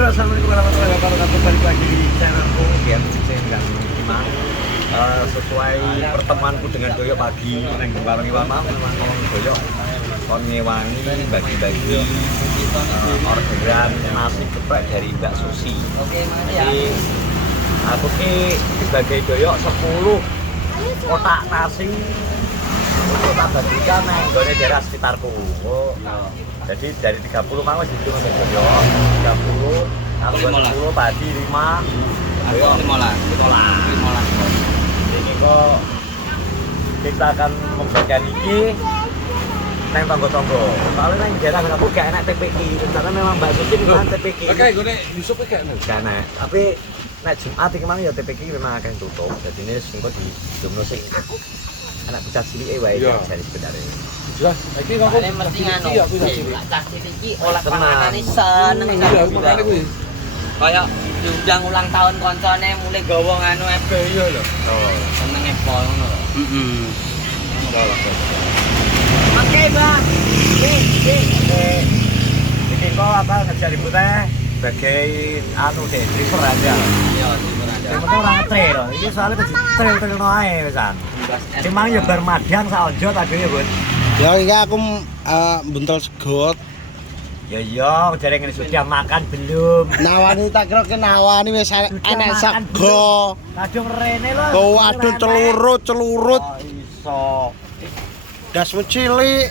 Assalamualaikum warahmatullahi wabarakatuh. Balik lagi di channelku Game Cenggan Gimana sesuai pertemuanku dengan Doyok pagi neng bareng Iwama memang ngomong Doyok kon ngewangi bagi-bagi orderan nasi geprek dari Mbak Susi. Jadi aku ki sebagai Doyok 10 kotak nasi untuk tak bagikan neng gone daerah sekitarku. Jadi dari 30 mau dihitung sampai Doyok 30 aku 10 tadi 5 aku 15 ini kok kita akan membagikan ini neng tonggo-tonggo soalnya neng daerah aku gak enak TPI karena memang Mbak Susi bukan TPI oke gue Yusuf gak enak tapi nek Jumat iki mang ya TPI memang akan tutup jadi ini singko di jumlah sing anak bocah cilik wae jadi sebenarnya jelas iki kok mesti nganu bocah cilik iki oleh panganane seneng makane kuwi kaya diundang ulang tahun koncone mulai gawa nganu EBO lho senenge pol ngono heeh oke Bang iki kok apa ngejar ibu teh sebagai anu deh driver aja iya driver aja yang penting orang trail loh ini soalnya ke trail ae pisan cuma ya bar madang saonjo tadi ya Bun ya iki aku buntel segot ya iya jare ngene sudah makan belum nawani tak kira nawani wis enek sego kadung rene lho waduh celurut oh, iso dasmu cilik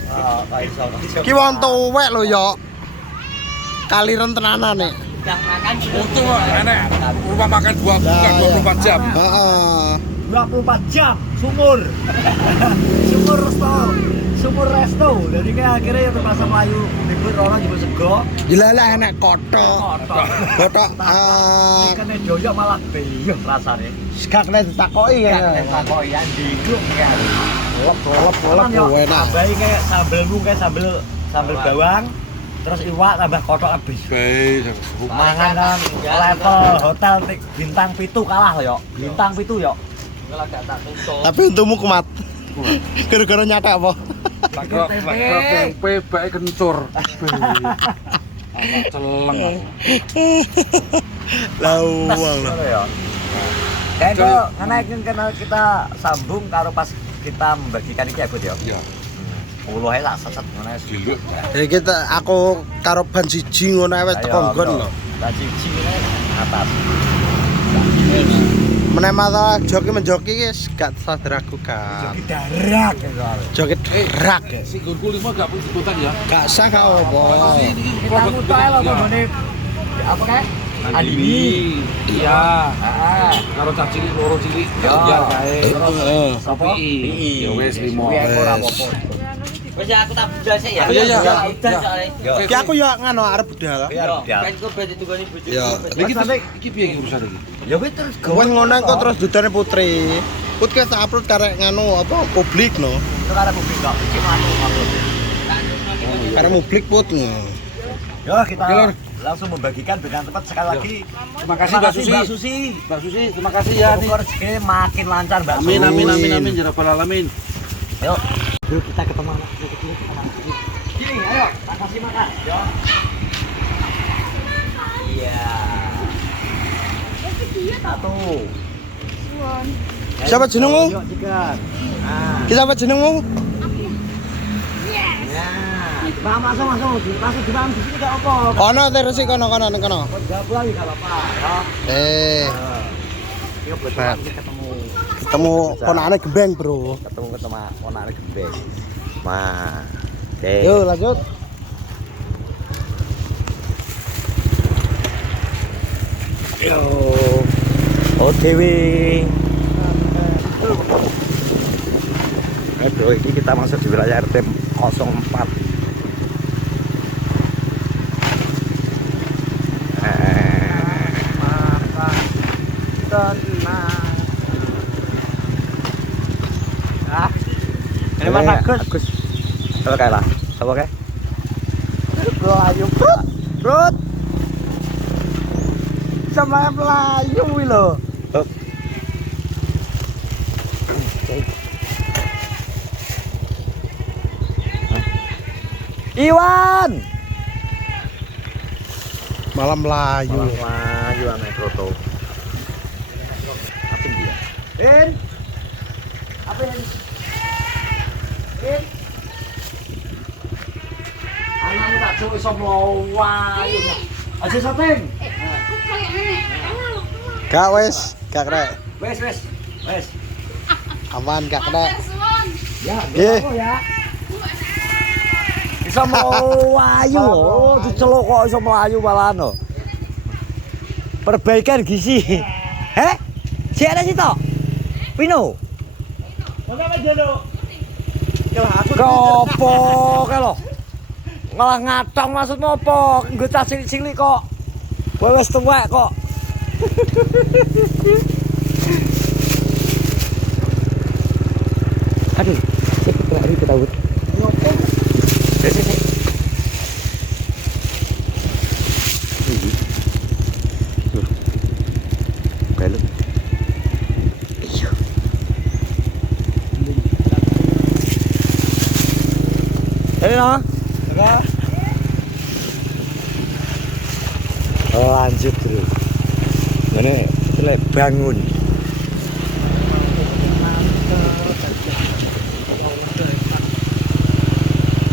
iso ki wong tuwek lho ya kaliren tenanan nek udah makan untung enak rumah makan 24 jam heeh 24 jam sumur resto jadi kayak akhirnya ya terpaksa melayu libur orang juga sego dilalah enek kotok ikannya Doyok malah beyuh rasanya gak kena ditakoki ya takoki diguk ya lep enak tambahi kayak sambelmu kayak sambel bawang terus iwak tambah kotok habis baik mangan kan level hotel bintang 7 kalah yo bintang 7 yo kalau gak tak tutup tapi untukmu kumat gara-gara nyatek apa tempe bae kencur celeng lawang lho kayak itu karena kita sambung karo pas kita membagikan ini ya Bud ya iya puluh aja lah sesat ngono wis diluk jadi aku karo ban siji ngono ae wis teko nggon lho ban siji ngene atas meneh masalah joki menjoki guys gak usah diragukan joki darak soalnya joki darak si gunku 5 gak perlu sebutan ya gak sah kau apa kita mutai lo ngene apa kayak Andini iya karo cacing loro cilik ya kae sapa ya wis 5 ora apa-apa wis aku tak budal sik ya Iya. udan soalnya ki aku ya ngono arep budal kan kok ben ditugoni bojoku Ya. iki piye urusan iki ya wis terus wis ngono kok terus dudane putri putri tak upload karek nganu apa publik no itu karena publik kok iki anu upload karek publik put yo kita langsung membagikan dengan tepat sekali lagi terima kasih Mbak Susi terima kasih ya nih rezeki makin lancar Mbak Susi amin ya rabbal alamin yuk kita ketemu anak kecil sini ayo tak kasih makan yo iya satu siapa jenengmu yuk chicken nah siapa jenengmu ya masuk di dalam di sini gak apa kono terus kono gabung lagi gak apa-apa ya yuk betul ketemu ponakane gembeng bro ketemu ponakane gembeng nah oke yuk lanjut yo OTW bro ini kita masuk di wilayah RT 04 ini Mas Agus. Apa kayak lah? Apa kayak? Melayu, Brut. Sama Melayu lho. Iwan. Malam Melayu. Malam Melayu anak Kroto. Apa dia? Apa ini? Anakmu tak cuk iso mlayu. Aja saping. Gak wes, gak kena. Wes. Aman gak kena. Ya, Nggih. ya. Iso mlayu. Oh, diceluk kok iso mlayu malahan lho. Perbaikan gizi. Si ada situ. Pino. Mana aja lo? Gopo ke lo? Malah ngatong maksudmu apa? Nggo tas cilik-cilik kok. Wes tuwek kok. Aduh, hari kita wut. Ngopo? Sik. Belum. Iya. No? Lanjut terus. Ini selek bangun.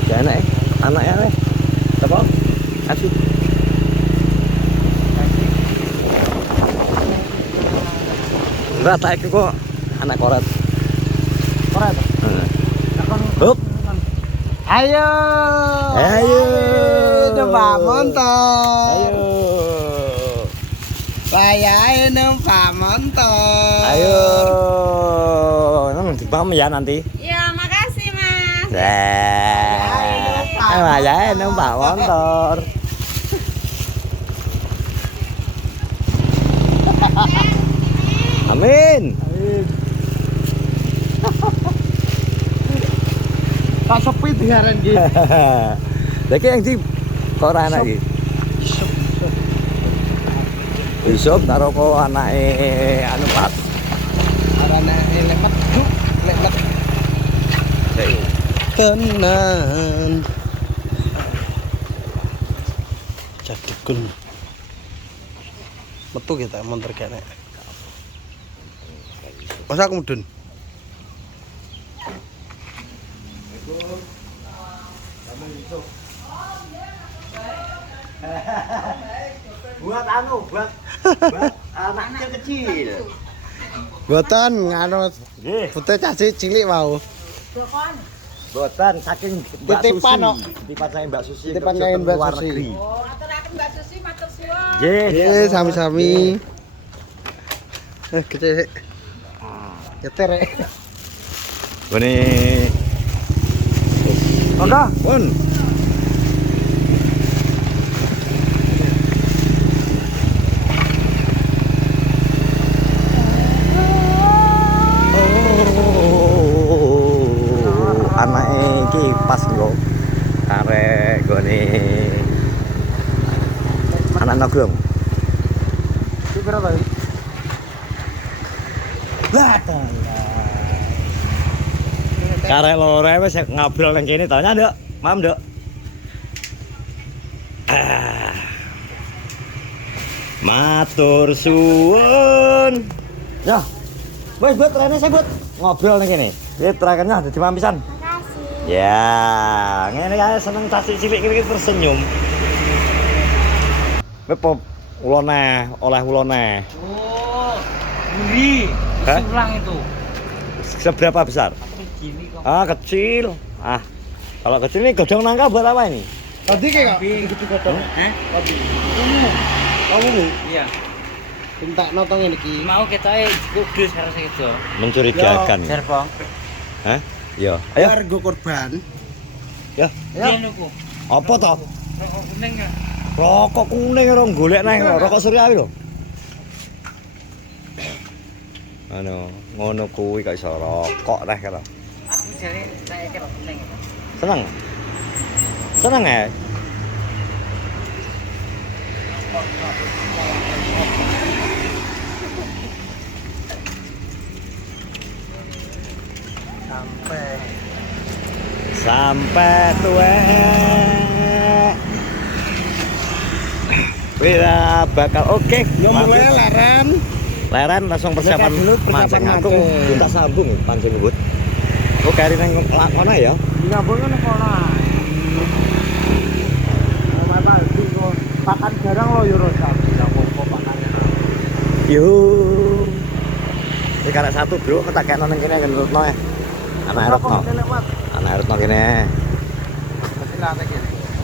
Ya anaknya nih. Apa? Asyik. Enggak tak kok anak korat. Korat. Hup. Ayo. Numpak motor. Ayo. Bayain numpak motor. Ayo. Nang dipam ya nanti. Ya, makasih, Mas. Ya, numpak motor. Amin. Tak sepi diaran gitu. Lagi yang di koran lagi. Isop taruh ko anake anu pas. Arane lepet juk, lepet. Tenan. Jadukun. Metu kita montor kene. Masa aku mudun. Buat anak kecil. Boten nganu Nggih. foto caci cilik mau. Boten saking Mbak Titipan, Susi. kok. Titipan saya Mbak Susi. Titipan kerja kaya teng Mbak luar Susi. negeri. Oh, aturaken Mbak Susi matur suwun. Nggih. Sami-sami. Kecil. Nyetir rek. Bone. Mangga, pun. Anake iki pas lho. Arek gone anak nogong. Iki pira to? Karek lore wis ngobrol nang kene to, Nduk. Mam, Nduk. Matur suwun. Ya. Wis, Bud, rene sih, Bud. Ngobrol nang kene. Iki terakhirnya dadi pamisan. Makasih. Ya, ngene kae seneng caci cilik iki tersenyum. Bepop ulone, oleh ulone. Oh, buri. Hah? Ulang itu. Seberapa besar? Gini kok. Ah, kecil. Ah. Kalau kecil ini godong nangka buat apa ini? Tadi ki kok. Gitu Godhong. Hah? Tadi. Kamu nih, Iya. minta notong iki. Mau ketoke kudus karo sing itu. Mencurigakan. Serpong. Hah? Yo. Ayo. Argo korban. Ya. Iya niku. Apa toh? Rokok kuning ya. Rokok kuning ora golek nang rokok suryawi lho. Anu, ngono kuwi kok iso rokok teh karo. Aku jare saya rokok kuning. Seneng. Seneng ya? Sampai tuwek. Wira bakal oke. Yo mulai leren. Leren langsung persiapan Dulu persiapan mancing aku mancing. kita sambung pancing ngebut. Oh kari nang kono ya. Nyambung nang kono. Mata iki kok pakan garang lo yo Rosa. Yo. Iki karek satu, Bro, tak kene nang kene kan Rutno ya. Anak Rutno. Anak Rutno kene.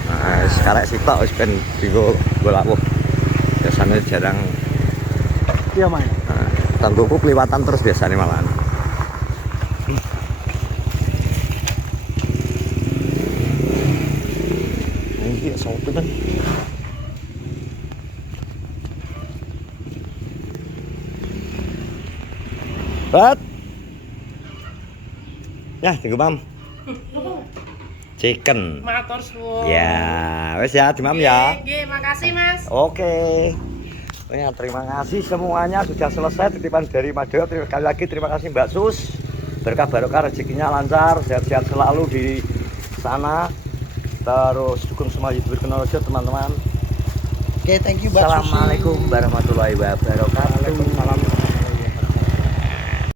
Nah, sekarang sitok wis ben dienggo golak wuh. Biasanya jarang. Iya, Mas. Nah, tanggoku kelewatan terus biasanya malahan. Ini sopo kan. Bat. Ya, tunggu Mam. Chicken. Matur suwun. Ya, wes ya, Mam ya. Nggih, makasih Mas. Oke. Ya, terima kasih semuanya sudah selesai titipan dari Madeo. Sekali lagi terima kasih Mbak Sus. Berkah barokah rezekinya lancar, sehat-sehat selalu di sana. Terus dukung semua YouTuber Kenorojo teman-teman. Oke, thank you Mbak Susi. Assalamualaikum warahmatullahi wabarakatuh. Waalaikumsalam.